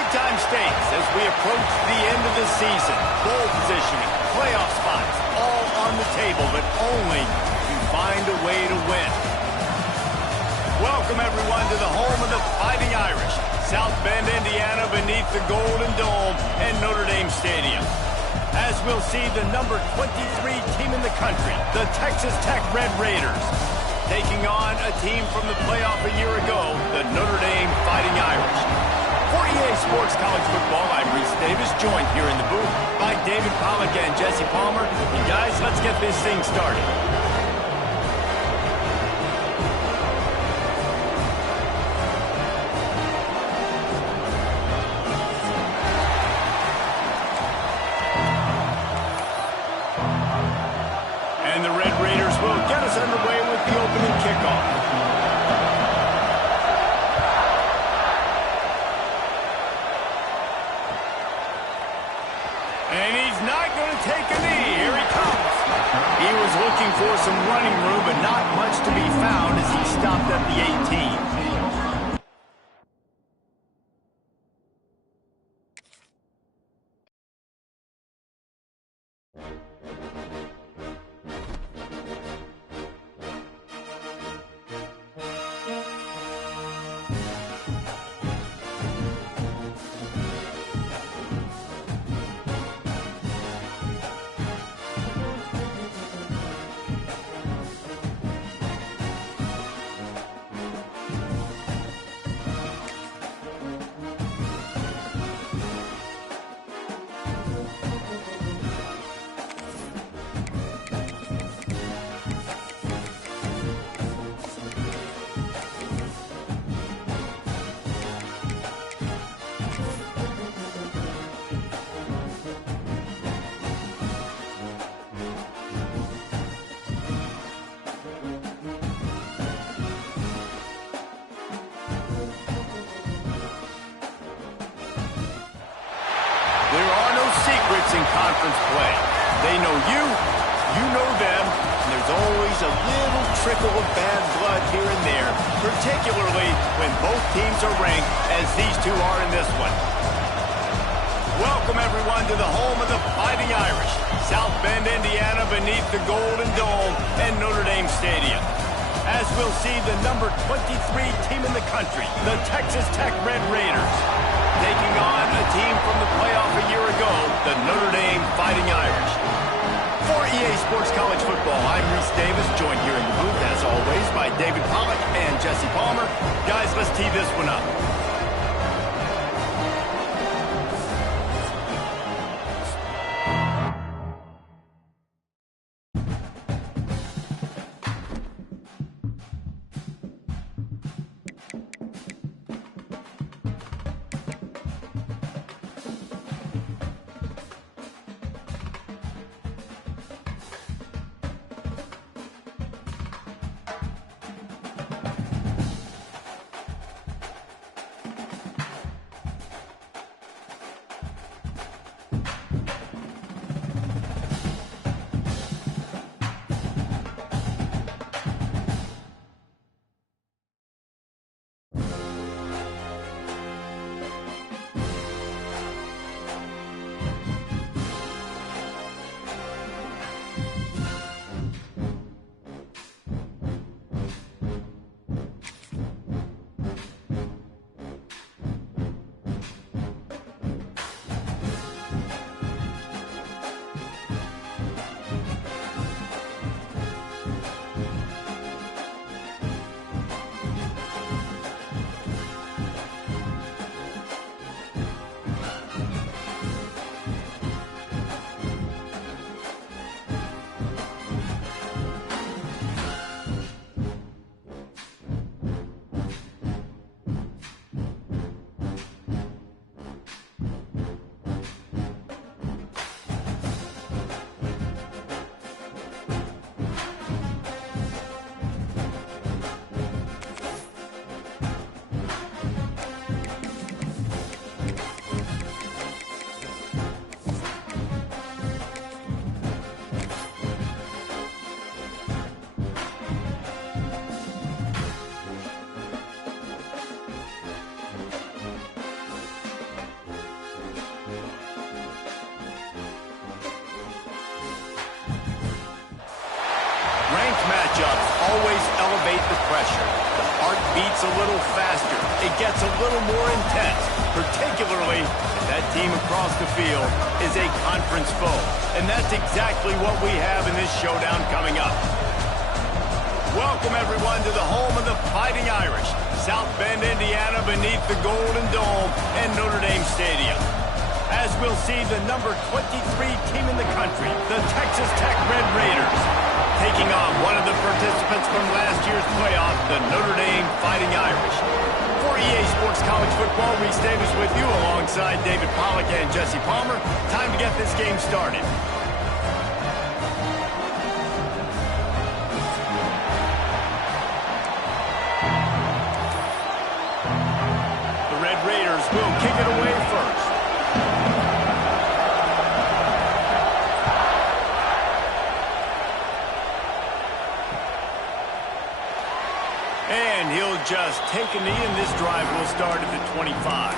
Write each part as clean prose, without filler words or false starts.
Big-time stakes as we approach the end of the season. Bowl positioning, playoff spots, all on the table, but only to find a way to win. Welcome, everyone, to the home of the Fighting Irish, South Bend, Indiana, beneath the Golden Dome and Notre Dame Stadium. As we'll see the number 23 team in the country, the Texas Tech Red Raiders, taking on a team from the playoff a year ago, the Notre Dame Fighting Irish. For EA Sports College Football, I'm Reese Davis, joined here in the booth by David Pollack and Jesse Palmer. And guys, let's get this thing started. And the Red Raiders will get us underway with the opening kickoff. And he's not going to take a knee. Here he comes. He was looking for some running room, but not much to be found as he stopped at the 18. In conference play. They know you, you know them, and there's always a little trickle of bad blood here and there, particularly when both teams are ranked as these two are in this one. Welcome, everyone, to the home of the Fighting Irish, South Bend, Indiana, beneath the Golden Dome and Notre Dame Stadium. As we'll see the number 23 team in the country, the Texas Tech Red Raiders, taking on a team from the playoff a year ago, the Notre Dame Fighting Irish. For EA Sports College Football, I'm Reese Davis, joined here in the booth, as always, by David Pollack and Jesse Palmer. Guys, let's tee this one up. always elevate the pressure. The heart beats a little faster. It gets a little more intense, particularly if that team across the field is a conference foe. And that's exactly what we have in this showdown coming up. Welcome, everyone, to the home of the Fighting Irish, South Bend, Indiana, beneath the Golden Dome and Notre Dame Stadium. As we'll see the number 23 team in the country, the Texas Tech Red Raiders, taking on one of the participants from last year's playoff, the Notre Dame Fighting Irish. For EA Sports College Football, Reese Davis with you alongside David Pollack and Jesse Palmer. Time to get this game started. The Red Raiders will kick it away first. And he'll just take a knee, and this drive will start at the 25.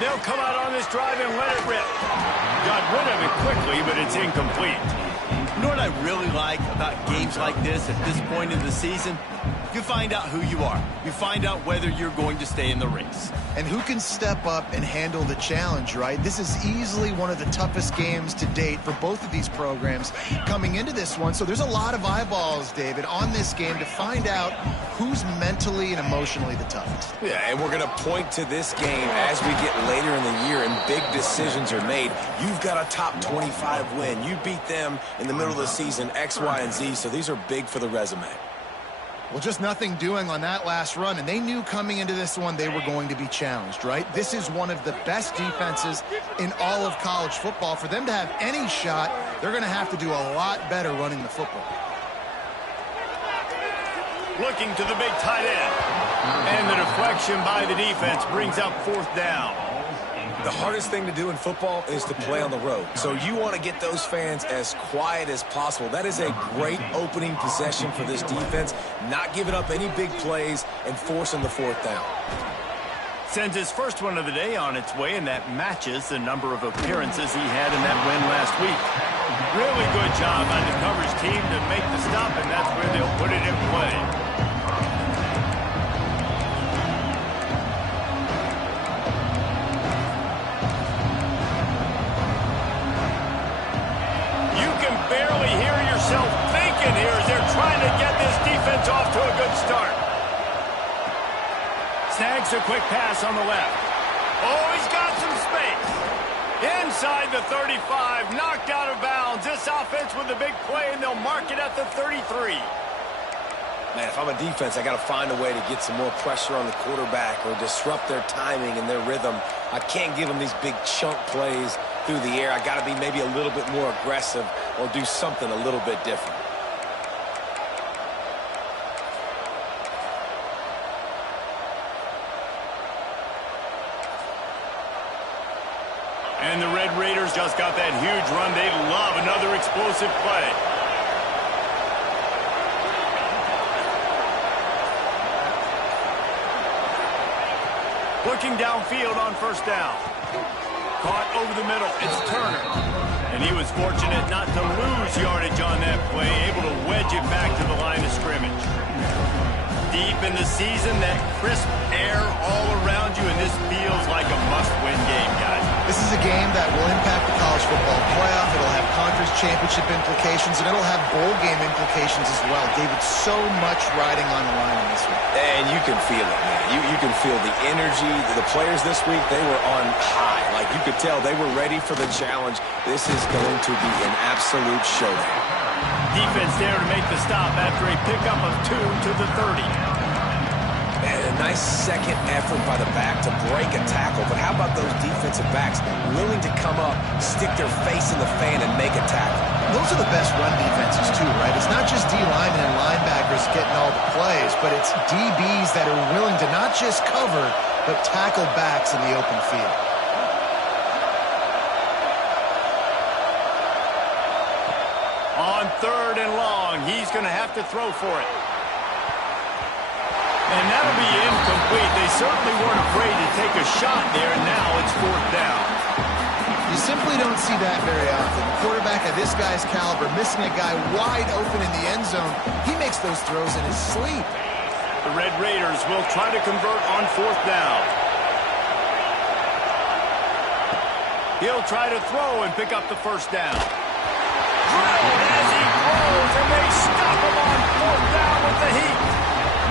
They'll come out on this drive and let it rip. Got rid of it quickly, but it's incomplete. You know what I really like about games like this at this point in the season? You find out who you are. You find out whether you're going to stay in the race. And who can step up and handle the challenge, right? This is easily one of the toughest games to date for both of these programs coming into this one. So there's a lot of eyeballs, David, on this game to find out who's mentally and emotionally the toughest. Yeah, and we're going to point to this game as we get later in the year and big decisions are made. You've got a top 25 win. You beat them in the middle of the season, X, Y, and Z, so these are big for the resume. Well, just nothing doing on that last run, and they knew coming into this one they were going to be challenged, right? This is one of the best defenses in all of college football. For them to have any shot, they're going to have to do a lot better running the football. Looking to the big tight end. And the deflection by the defense brings up fourth down. The hardest thing to do in football is to play on the road. So you want to get those fans as quiet as possible. That is a great opening possession for this defense. Not giving up any big plays and forcing the fourth down. Sends his first one of the day on its way, and that matches the number of appearances he had in that win last week. Really good job on the coverage team to make the stop, and that's where they'll put it in play. Barely hear yourself thinking here as they're trying to get this defense off to a good start. Snags a quick pass on the left. Oh, he's got some space. Inside the 35, knocked out of bounds. This offense with a big play, and they'll mark it at the 33. Man, if I'm a defense, I got to find a way to get some more pressure on the quarterback or disrupt their timing and their rhythm. I can't give them these big chunk plays through the air. I got to be maybe a little bit more aggressive or do something a little bit different. And the Red Raiders just got that huge run. They love another explosive play. Looking downfield on first down. Caught over the middle. It's Turner. And he was fortunate not to lose yardage on that play, able to wedge it back to the line of scrimmage. Deep in the season, that crisp air all around you, and this feels like a must-win game, guys. This is a game that will impact the college football playoff. It'll have conference championship implications, and it'll have bowl game implications as well. David, so much riding on the line in this one. And you can feel it, man. You can feel the energy. The players this week, they were on high. Like, you could tell they were ready for the challenge. This is going to be an absolute showdown. Defense there to make the stop after a pickup of 2 to the 30. And a nice second effort by the back to break a tackle. But how about those defensive backs willing to come up, stick their face in the fan, and make a tackle? Those are the best run defenses too, right? It's not just D linemen and linebackers getting all the plays, but it's DBs that are willing to not just cover, but tackle backs in the open field. On 3rd and long, he's going to have to throw for it. And that'll be incomplete. They certainly weren't afraid to take a shot there, and now it's 4th down. You simply don't see that very often. A quarterback of this guy's caliber missing a guy wide open in the end zone. He makes those throws in his sleep. The Red Raiders will try to convert on 4th down. He'll try to throw and pick up the 1st down. Drilled as he throws, and they stop him on 4th down with the heat.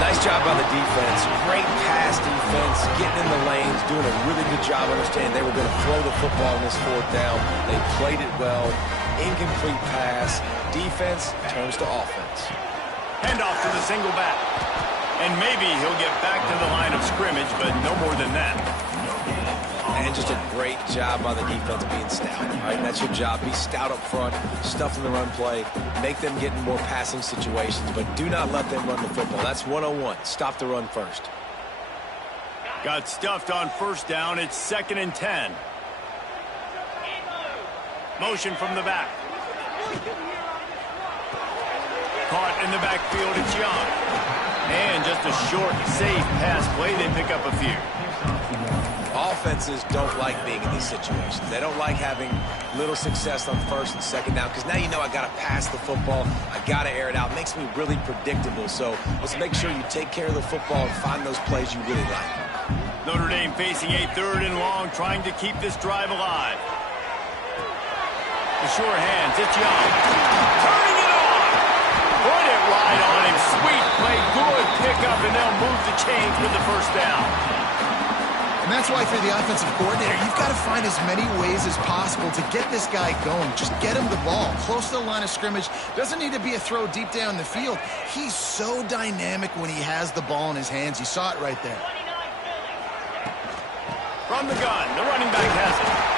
Nice job by the defense. Great pass defense, getting in the lanes, doing a really good job understanding they were going to throw the football on this 4th down. They played it well. Incomplete pass. Defense turns to offense. Handoff to the single back. And maybe he'll get back to the line of scrimmage, but no more than that. And just a great job by the defense being stout. All right, that's your job. Be stout up front, stuff in the run play, make them get in more passing situations, but do not let them run the football. That's 101. Stop the run first. Got stuffed on 1st down. It's 2nd and 10. Motion from the back. Caught in the backfield, it's Young. And just a short, safe pass play. They pick up a few. Offenses don't like being in these situations. They don't like having little success on 1st and 2nd down because now you know I got to pass the football. I got to air it out. It makes me really predictable. So let's make sure you take care of the football and find those plays you really like. Notre Dame facing a 3rd and long, trying to keep this drive alive. The sure hands, it's Young. Turning it on. Put it right on him. Sweet play, good pickup, and they'll move the chains with the 1st down. And that's why, for the offensive coordinator, you've got to find as many ways as possible to get this guy going. Just get him the ball close to the line of scrimmage. Doesn't need to be a throw deep down the field. He's so dynamic when he has the ball in his hands. You saw it right there. From the gun, the running back has it.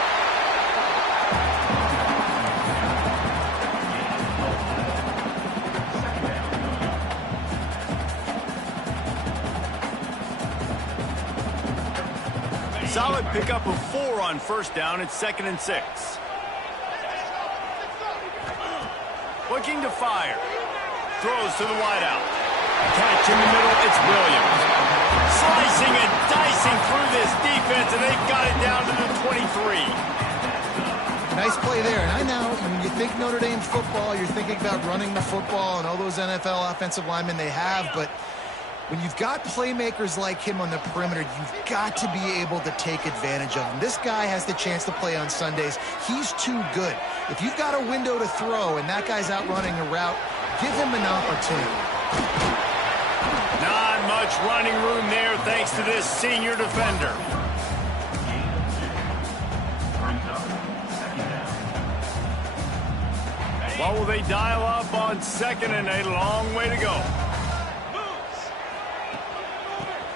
Solid pickup of 4 on 1st down. It's 2nd and 6. Looking to fire. Throws to the wideout. Catch in the middle. It's Williams. Slicing and dicing through this defense, and they've got it down to the 23. Nice play there. And I know when you think Notre Dame football, you're thinking about running the football and all those NFL offensive linemen they have, but when you've got playmakers like him on the perimeter, you've got to be able to take advantage of him. This guy has the chance to play on Sundays. He's too good. If you've got a window to throw and that guy's out running a route, give him an opportunity. Not much running room there thanks to this senior defender. What will they dial up on 2nd and a long way to go?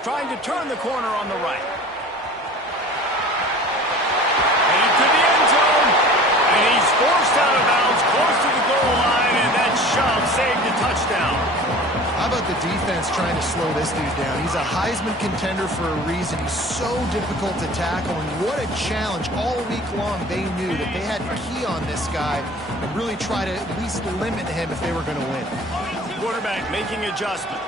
Trying to turn the corner on the right. And into the end zone. And he's forced out of bounds close to the goal line, and that shove saved a touchdown. How about the defense trying to slow this dude down? He's a Heisman contender for a reason. He's so difficult to tackle, and what a challenge. All week long, they knew that they had to key on this guy and really try to at least limit him if they were going to win. Quarterback making adjustments.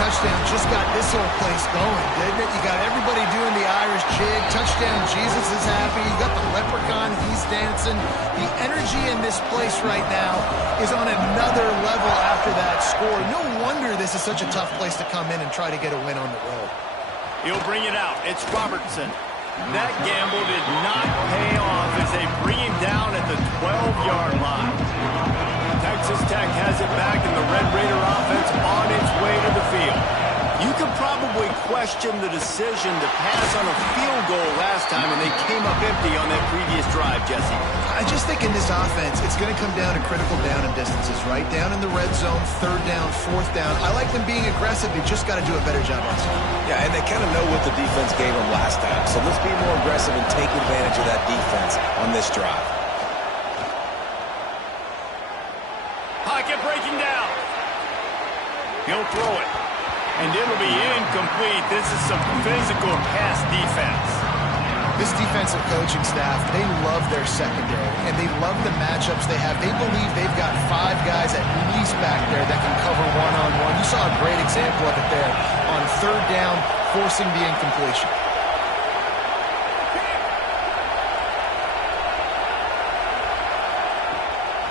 Touchdown just got this whole place going, didn't it? You got everybody doing the Irish jig. Touchdown, Jesus is happy. You got the leprechaun, he's dancing. The energy in this place right now is on another level after that score. No wonder this is such a tough place to come in and try to get a win on the road. He'll bring it out. It's Robertson. That gamble did not pay off as they bring him down at the 12-yard line. Texas Tech has it back, and the Red Raider offense on its way to the field. You could probably question the decision to pass on a field goal last time, and they came up empty on that previous drive, Jesse. I just think in this offense, it's going to come down to critical down and distances, right? Down in the red zone, 3rd down, 4th down. I like them being aggressive. They just got to do a better job on it. Yeah, and they kind of know what the defense gave them last time. So let's be more aggressive and take advantage of that defense on this drive. He'll throw it. And it'll be incomplete. This is some physical pass defense. This defensive coaching staff, they love their secondary, and they love the matchups they have. They believe they've got 5 guys at least back there that can cover one-on-one. You saw a great example of it there on 3rd down, forcing the incompletion.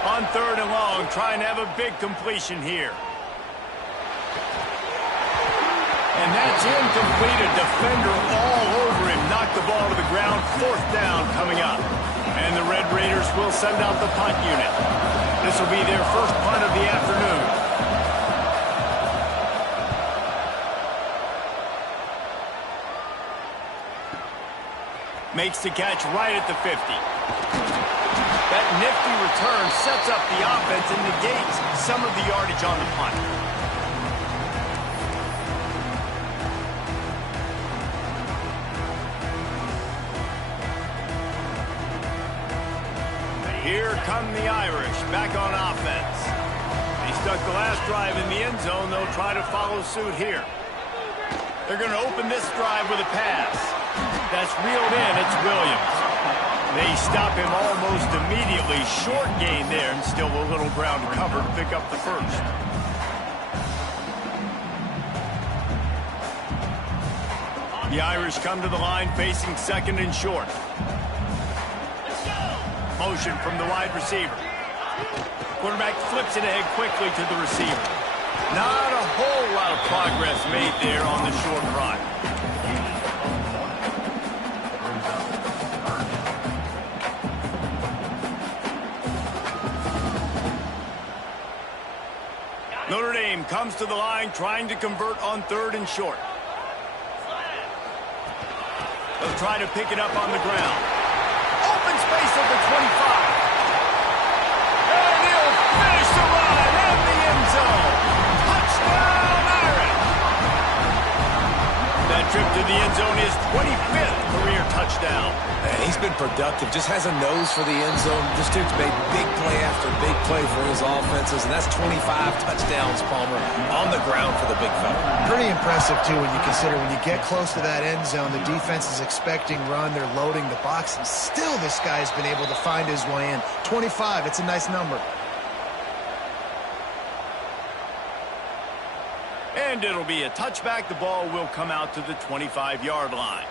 On 3rd and long, trying to have a big completion here. And that's incomplete. A defender all over him. Knocked the ball to the ground. 4th down coming up. And the Red Raiders will send out the punt unit. This will be their first punt of the afternoon. Makes the catch right at the 50. That nifty return sets up the offense and negates some of the yardage on the punt. Here come the Irish, back on offense. They stuck the last drive in the end zone. They'll try to follow suit here. They're going to open this drive with a pass. That's reeled in. It's Williams. They stop him almost immediately. Short gain there, and still a little ground to cover to pick up the first. The Irish come to the line facing 2nd and short. Motion from the wide receiver. Quarterback flips it ahead quickly to the receiver. Not a whole lot of progress made there on the short run. Notre Dame comes to the line trying to convert on 3rd and short. They'll try to pick it up on the ground. Open space at the 25. And he'll finish the run in the end zone. Touchdown, Irish. That trip to the end zone is 25th career touchdown. Man, he's been productive. Just has a nose for the end zone. This dude's made big play after big play for his offenses, and that's 25 touchdowns, Palmer, on the ground for the big fella. Pretty impressive, too, when you consider when you get close to that end zone, the defense is expecting run, they're loading the box, and still this guy's been able to find his way in. 25, it's a nice number. And it'll be a touchback. The ball will come out to the 25-yard line.